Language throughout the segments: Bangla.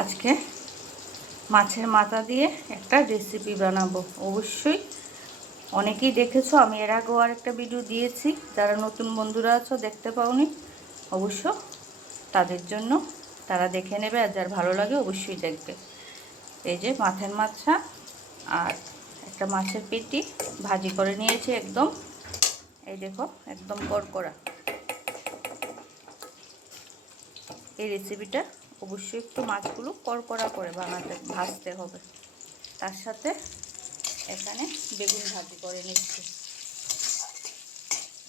আজকে মাছের মাথা দিয়ে একটা রেসিপি বানাবো। অবশ্যই অনেকেই দেখেছো, আমি এর আগেও আরেকটা ভিডিও দিয়েছি। যারা নতুন বন্ধুরা আছো দেখতে পাওনি, অবশ্য তাদের জন্য তারা দেখে নেবে, আর যার ভালো লাগে অবশ্যই দেখবে। এই যে মাছের মাথা আর একটা মাছের পেটি ভাজি করে নিয়েছি একদম। এই দেখো, একদম কড়কড়া। এই রেসিপিটা অবশ্যই একটু মাছগুলো কড়কড়া করে ভাজতে হবে। তার সাথে এখানে বেগুন ভাজি করে নিচ্ছি।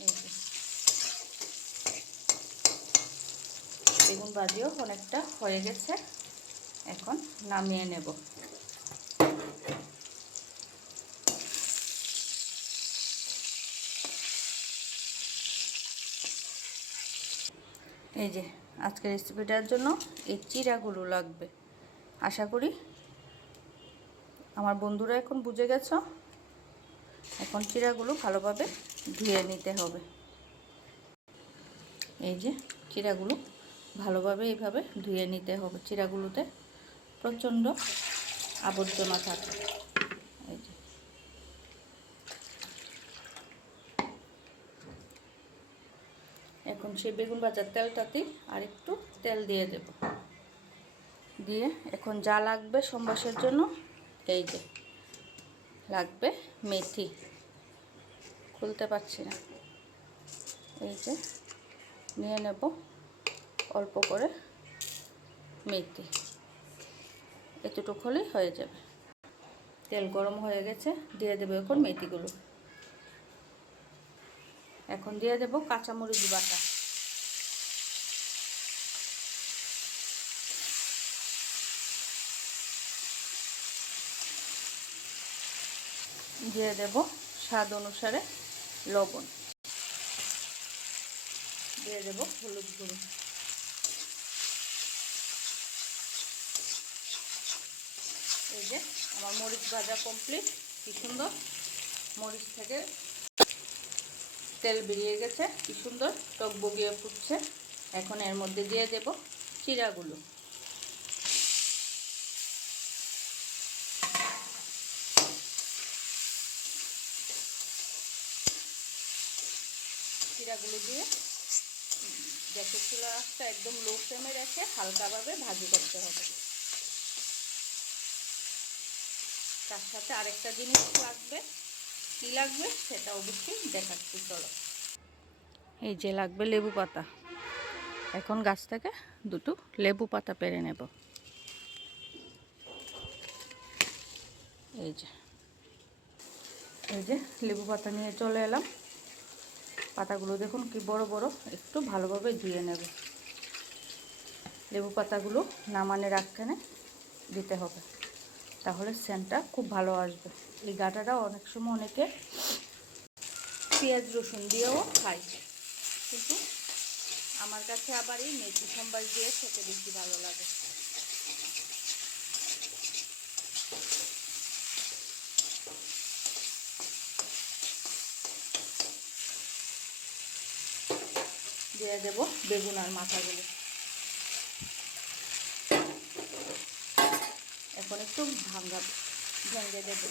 এই যে বেগুন ভাজিও অনেকটা হয়ে গেছে, এখন নামিয়ে নেব। এই যে আজকের রেসিপিটার জন্য এই চিড়াগুলো লাগবে। আশা করি আমার বন্ধুরা এখন বুঝে গেছো। এখন চিড়াগুলো ভালোভাবে ধুয়ে নিতে হবে। এই যে চিড়াগুলো ভালোভাবে এইভাবে ধুয়ে নিতে হবে। চিড়াগুলোতে প্রচণ্ড আবর্জনা থাকে। এই যে এখন সেই বেগুন ভাজার তেলটাতেই আর একটু তেল দিয়ে দেব। দিয়ে এখন যা লাগবে সম্বাসের জন্য, এই যে লাগবে মেথি। খুলতে পারছি না। এই যে নিয়ে নেব অল্প করে মেথি, এতটুকু হলেই হয়ে যাবে। তেল গরম হয়ে গেছে, দিয়ে দেবো এখন মেথিগুলো। এখন দিয়ে দেব কাঁচামরিচ বাটা। দিয়ে দেব স্বাদ অনুসারে লবণ। দিয়ে দেব হলুদ গুঁড়ো। এই যে আমার মরিচ ভাজা কমপ্লিট। কি সুন্দর মরিচ থেকে তেল বেরিয়ে গেছে, কি সুন্দর টকবগিয়ে ফুটছে। এখন এর মধ্যে দিয়ে দেব চিড়াগুলো। চিড়াগুলো দিয়ে গ্যাসের চুলার আঁচটা একদম লো ফ্লেমে রেখে হালকাভাবে ভাজি করতে হবে। তার সাথে আরেকটা জিনিস লাগবে। কি লাগবে সেটা অবশ্যই দেখাচ্ছি, চলো। এই যে লাগবে লেবু পাতা। এখন গাছ থেকে দুটো লেবু পাতা পেড়ে নেব। এই যে লেবু পাতা নিয়ে চলে এলাম। পাতাগুলো দেখুন কি বড় বড়, একটু ভালোভাবে ধুয়ে নেব। লেবু পাতাগুলো নামানোর আগখানে দিতে হবে, তাহলে সেন্টটা খুব ভালো আসবে। এই গাটাটা অনেক সময় অনেকে পেঁয়াজ রসুন দিয়েও খায়, কিন্তু আমার কাছে আবার এই মেথি সম্বাস দিয়ে খেতে বেশি ভালো লাগে। দিয়ে দেব বেগুন আর মাথাগুলো। এখন একটু ভেঙে দেব।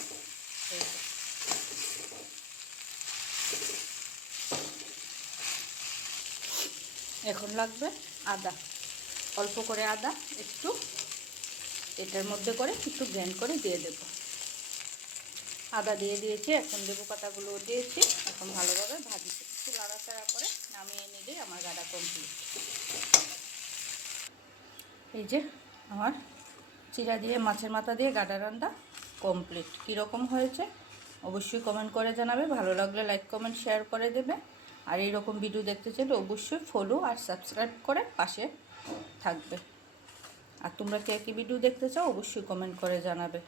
এখন লাগবে আদা, অল্প করে আদা একটু এটার মধ্যে করে একটু গ্রাইন্ড করে দিয়ে দেব। আদা দিয়ে দিয়েছি, এখন লেবু পাতাগুলো দিয়েছি। এখন ভালোভাবে ভাজিতে একটু নাড়াচাড়া করে নামিয়ে নিলেই আমার গাটা কমপ্লিট। এই যে আমার চিড়া দিয়ে মাছের মাথা দিয়ে গাটা রান্না কমপ্লিট। কীরকম হয়েছে অবশ্যই কমেন্ট করে জানাবে। ভালো লাগলে লাইক কমেন্ট শেয়ার করে দেবে। আর এইরকম ভিডিও দেখতে চাইলে অবশ্যই ফলো আর সাবস্ক্রাইব করে পাশে থাকবে। আর তোমরা কে কী ভিডিও দেখতে চাও অবশ্যই কমেন্ট করে জানাবে।